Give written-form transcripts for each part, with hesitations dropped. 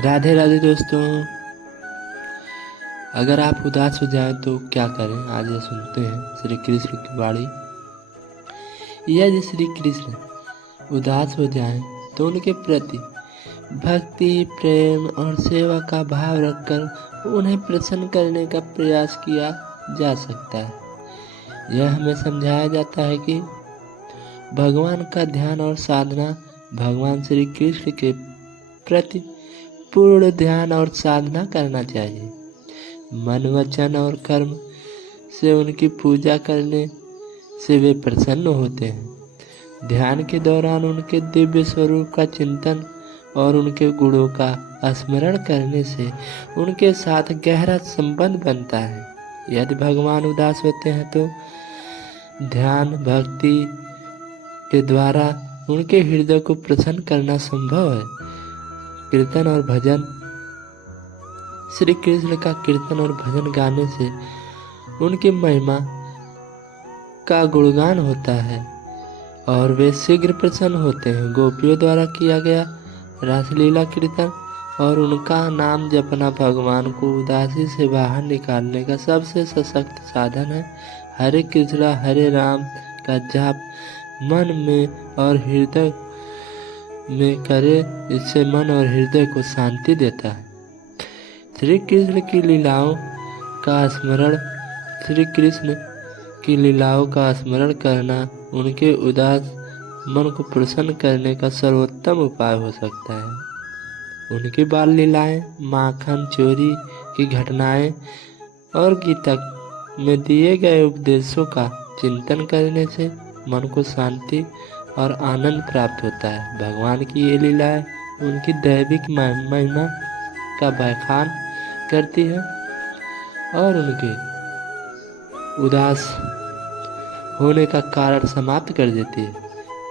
राधे राधे दोस्तों। अगर आप उदास हो जाएं तो क्या करें, आज ये सुनते हैं श्री कृष्ण की वाणी। यदि श्री कृष्ण उदास हो जाएं तो उनके प्रति भक्ति, प्रेम और सेवा का भाव रखकर उन्हें प्रसन्न करने का प्रयास किया जा सकता है। यह हमें समझाया जाता है कि भगवान का ध्यान और साधना भगवान श्री कृष्ण के प्रति पूर्ण ध्यान और साधना करना चाहिए। मन, वचन और कर्म से उनकी पूजा करने से वे प्रसन्न होते हैं। ध्यान के दौरान उनके दिव्य स्वरूप का चिंतन और उनके गुणों का स्मरण करने से उनके साथ गहरा संबंध बनता है। यदि भगवान उदास होते हैं तो ध्यान भक्ति के द्वारा उनके हृदय को प्रसन्न करना संभव है। कीर्तन और भजन। श्री कृष्ण का कीर्तन और भजन गाने से उनकी महिमा का गुणगान होता है और वे शीघ्र प्रसन्न होते हैं। गोपियों द्वारा किया गया रासलीला कीर्तन और उनका नाम जपना भगवान को उदासी से बाहर निकालने का सबसे सशक्त साधन है। हरे कृष्णा हरे राम का जाप मन में और हृदय में करे, इससे मन और हृदय को शांति देता है। श्री कृष्ण की लीलाओं का स्मरण। श्री कृष्ण की लीलाओं का स्मरण करना उनके उदास मन को प्रसन्न करने का सर्वोत्तम उपाय हो सकता है। उनकी बाल लीलाएं, माखन चोरी की घटनाएं और गीता में दिए गए उपदेशों का चिंतन करने से मन को शांति और आनंद प्राप्त होता है। भगवान की ये लीलाएं उनकी दैविक महिमा का बखान करती है और उनके उदास होने का कारण समाप्त कर देती है।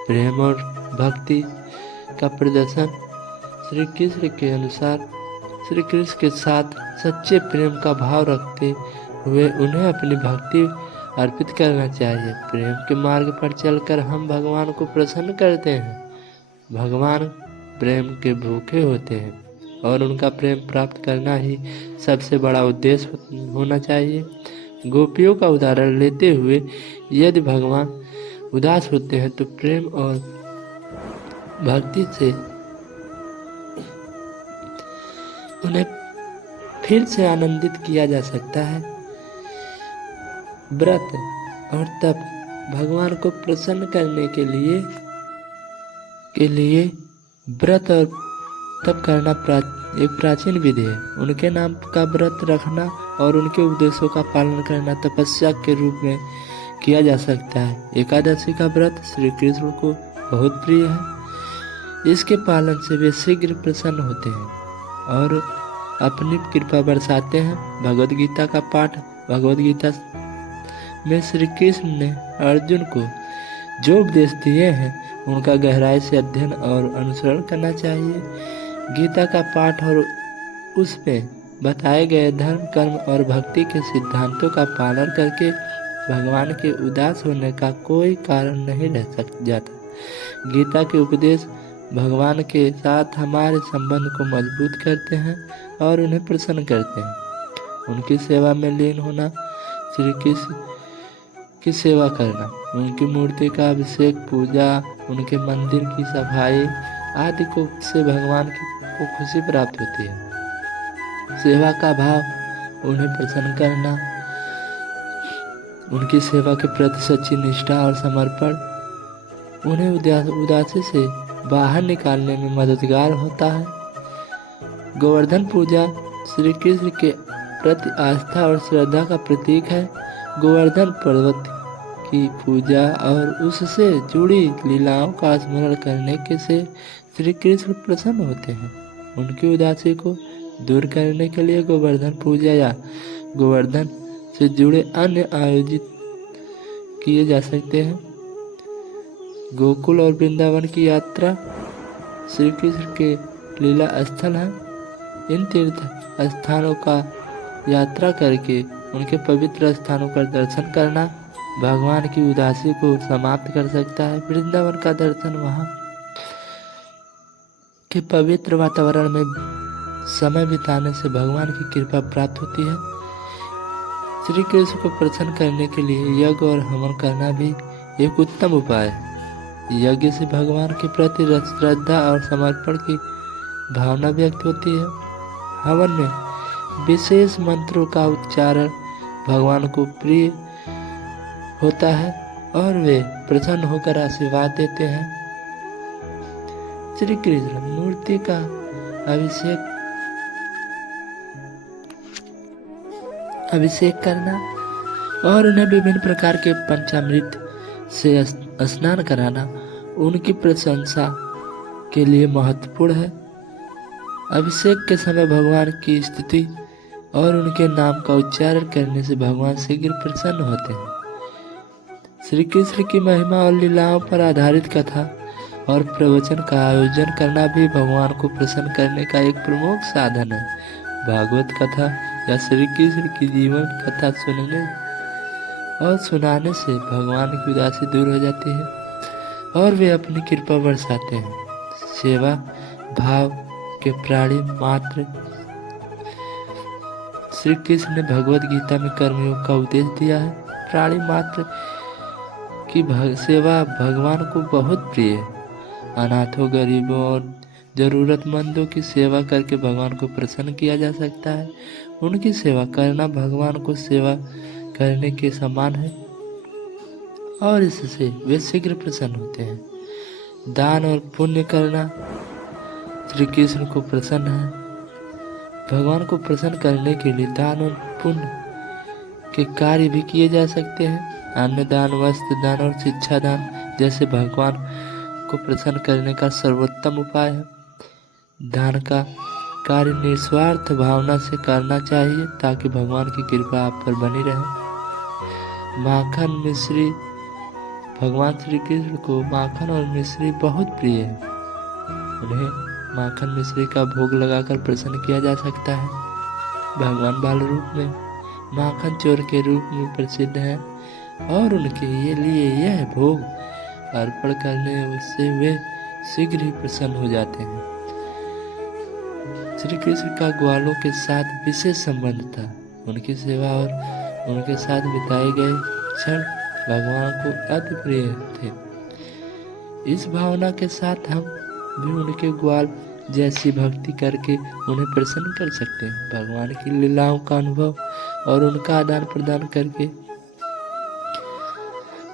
प्रेम और भक्ति का प्रदर्शन। श्री कृष्ण के अनुसार श्री कृष्ण के साथ सच्चे प्रेम का भाव रखते हुए उन्हें अपनी भक्ति अर्पित करना चाहिए। प्रेम के मार्ग पर चलकर हम भगवान को प्रसन्न करते हैं। भगवान प्रेम के भूखे होते हैं और उनका प्रेम प्राप्त करना ही सबसे बड़ा उद्देश्य होना चाहिए। गोपियों का उदाहरण लेते हुए, यदि भगवान उदास होते हैं तो प्रेम और भक्ति से उन्हें फिर से आनंदित किया जा सकता है। व्रत और तप। भगवान को प्रसन्न करने के लिए व्रत और तप करना एक प्राचीन विधि है। उनके नाम का व्रत रखना और उनके उपदेशों का पालन करना तपस्या के रूप में किया जा सकता है। एकादशी का व्रत श्री कृष्ण को बहुत प्रिय है। इसके पालन से वे शीघ्र प्रसन्न होते हैं और अपनी कृपा बरसाते हैं। भगवद गीता का पाठ। भगवद गीता में श्री कृष्ण ने अर्जुन को जो उपदेश दिए हैं उनका गहराई से अध्ययन और अनुसरण करना चाहिए। गीता का पाठ और उसमें बताए गए धर्म, कर्म और भक्ति के सिद्धांतों का पालन करके भगवान के उदास होने का कोई कारण नहीं रह जाता। गीता के उपदेश भगवान के साथ हमारे संबंध को मजबूत करते हैं और उन्हें प्रसन्न करते हैं। उनकी सेवा में लीन होना। श्री कृष्ण की सेवा करना, उनकी मूर्ति का अभिषेक, पूजा, उनके मंदिर की सफाई आदि को से भगवान को खुशी प्राप्त होती है। सेवा का भाव उन्हें प्रसन्न करना, उनकी सेवा के प्रति सच्ची निष्ठा और समर्पण उन्हें उदासी से बाहर निकालने में मददगार होता है। गोवर्धन पूजा श्री कृष्ण के प्रति आस्था और श्रद्धा का प्रतीक है। गोवर्धन पर्वत की पूजा और उससे जुड़ी लीलाओं का स्मरण करने से श्री कृष्ण प्रसन्न होते हैं। उनकी उदासी को दूर करने के लिए गोवर्धन पूजा या गोवर्धन से जुड़े अन्य आयोजित किए जा सकते हैं। गोकुल और वृंदावन की यात्रा श्री कृष्ण के लीला स्थल है। इन तीर्थ स्थानों का यात्रा करके उनके पवित्र स्थानों का दर्शन करना भगवान की उदासी को समाप्त कर सकता है। वृंदावन का दर्शन वहाँ के पवित्र वातावरण में समय बिताने से भगवान की कृपा प्राप्त होती है। श्री कृष्ण को प्रसन्न करने के लिए यज्ञ और हवन करना भी एक उत्तम उपाय है। यज्ञ से भगवान के प्रति श्रद्धा और समर्पण की भावना व्यक्त होती है। हवन में विशेष मंत्रों का उच्चारण भगवान को प्रिय होता है और वे प्रसन्न होकर आशीर्वाद देते हैं। श्री कृष्ण मूर्ति का अभिषेक करना और उन्हें विभिन्न प्रकार के पंचामृत से स्नान कराना उनकी प्रशंसा के लिए महत्वपूर्ण है। अभिषेक के समय भगवान की स्तुति और उनके नाम का उच्चारण करने से भगवान शीघ्र प्रसन्न होते हैं। श्री कृष्ण की महिमा और लीलाओं पर आधारित कथा और प्रवचन का आयोजन करना भी भगवान को प्रसन्न करने का एक प्रमुख साधन है। भागवत कथा या श्री कृष्ण की जीवन कथा सुनने और सुनाने से भगवान की उदासी दूर हो जाती है और वे अपनी कृपा बरसाते हैं। सेवा भाव के प्राणी मात्र श्री कृष्ण ने भगवत गीता में कर्मयोग का उपदेश दिया है। प्राणी मात्र की सेवा भगवान को बहुत प्रिय है। अनाथों, गरीबों और जरूरतमंदों की सेवा करके भगवान को प्रसन्न किया जा सकता है। उनकी सेवा करना भगवान को सेवा करने के समान है और इससे वे शीघ्र प्रसन्न होते हैं। दान और पुण्य करना श्री कृष्ण को प्रसन्न है। भगवान को प्रसन्न करने के लिए दान और पुण्य के कार्य भी किए जा सकते हैं। अन्न दान, वस्त्र दान और शिक्षा दान जैसे भगवान को प्रसन्न करने का सर्वोत्तम उपाय है। दान का कार्य निस्वार्थ भावना से करना चाहिए ताकि भगवान की कृपा आप पर बनी रहे। माखन मिश्री भगवान श्री कृष्ण को माखन और मिश्री बहुत प्रिय है। उन्हें माखन मिश्री का भोग लगाकर प्रसन्न किया जा सकता है। भगवान बाल रूप में माखन चोर के रूप में प्रसिद्ध हैं और उनके लिए यह भोग अर्पण करने से वे शीघ्र ही प्रसन्न हो जाते हैं। श्री कृष्ण का ग्वालों के साथ विशेष संबंध था। उनकी सेवा और उनके साथ बिताए गए क्षण भगवान को अति प्रिय थे। इस भावना के साथ हम भी उनके ग्वाल जैसी भक्ति करके उन्हें प्रसन्न कर सकते हैं। भगवान की लीलाओं का अनुभव और उनका आदान प्रदान करके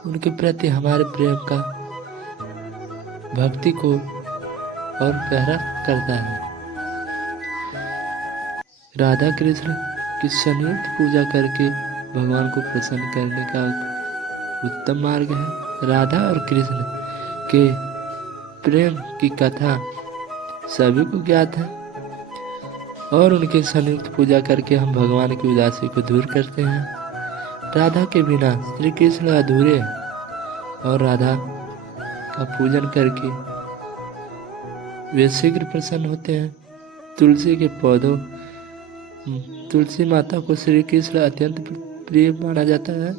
उनके प्रति हमारे प्रेम का भक्ति को और गहरा करता है। राधा कृष्ण की संयुक्त पूजा करके भगवान को प्रसन्न करने का उत्तम मार्ग है। राधा और कृष्ण के प्रेम की कथा सभी को ज्ञात है और उनके संयुक्त पूजा करके हम भगवान की उदासी को दूर करते हैं। राधा के बिना श्री कृष्ण अधूरे हैं और राधा का पूजन करके वे शीघ्र प्रसन्न होते हैं। तुलसी के पौधों तुलसी माता को श्री कृष्ण अत्यंत प्रिय माना जाता है।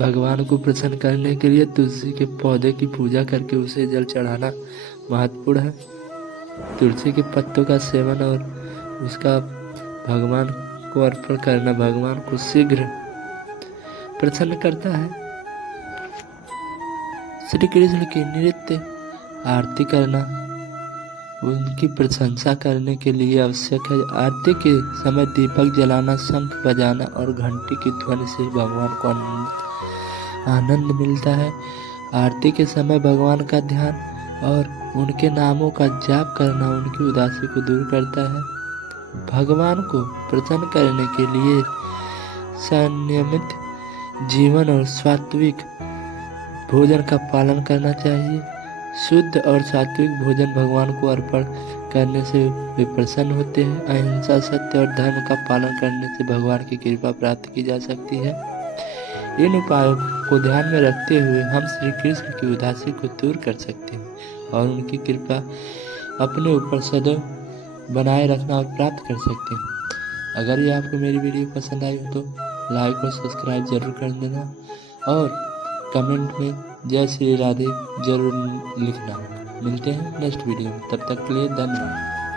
भगवान को प्रसन्न करने के लिए तुलसी के पौधे की पूजा करके उसे जल चढ़ाना महत्वपूर्ण है। तुलसी के पत्तों का सेवन और उसका भगवान को अर्पण करना भगवान को शीघ्र प्रसन्न करता है। श्री कृष्ण की नृत्य आरती करना उनकी प्रशंसा करने के लिए आवश्यक है। आरती के समय दीपक जलाना, शंख बजाना और घंटी की ध्वनि से भगवान को आनंद मिलता है। आरती के समय भगवान का ध्यान और उनके नामों का जाप करना उनकी उदासी को दूर करता है। भगवान को प्रसन्न करने के लिए संयमित जीवन और सात्विक भोजन का पालन करना चाहिए। शुद्ध और सात्विक भोजन भगवान को अर्पण करने से वे प्रसन्न होते हैं। अहिंसा, सत्य और धर्म का पालन करने से भगवान की कृपा प्राप्त की जा सकती है। इन उपायों को ध्यान में रखते हुए हम श्री कृष्ण की उदासी को दूर कर सकते हैं और उनकी कृपा अपने ऊपर सदैव बनाए रखना और प्राप्त कर सकते हैं। अगर ये आपको मेरी वीडियो पसंद आई हो तो लाइक और सब्सक्राइब जरूर कर देना और कमेंट में जय श्री राधे जरूर लिखना। मिलते हैं नेक्स्ट वीडियो में, तब तक के लिए धन्यवाद।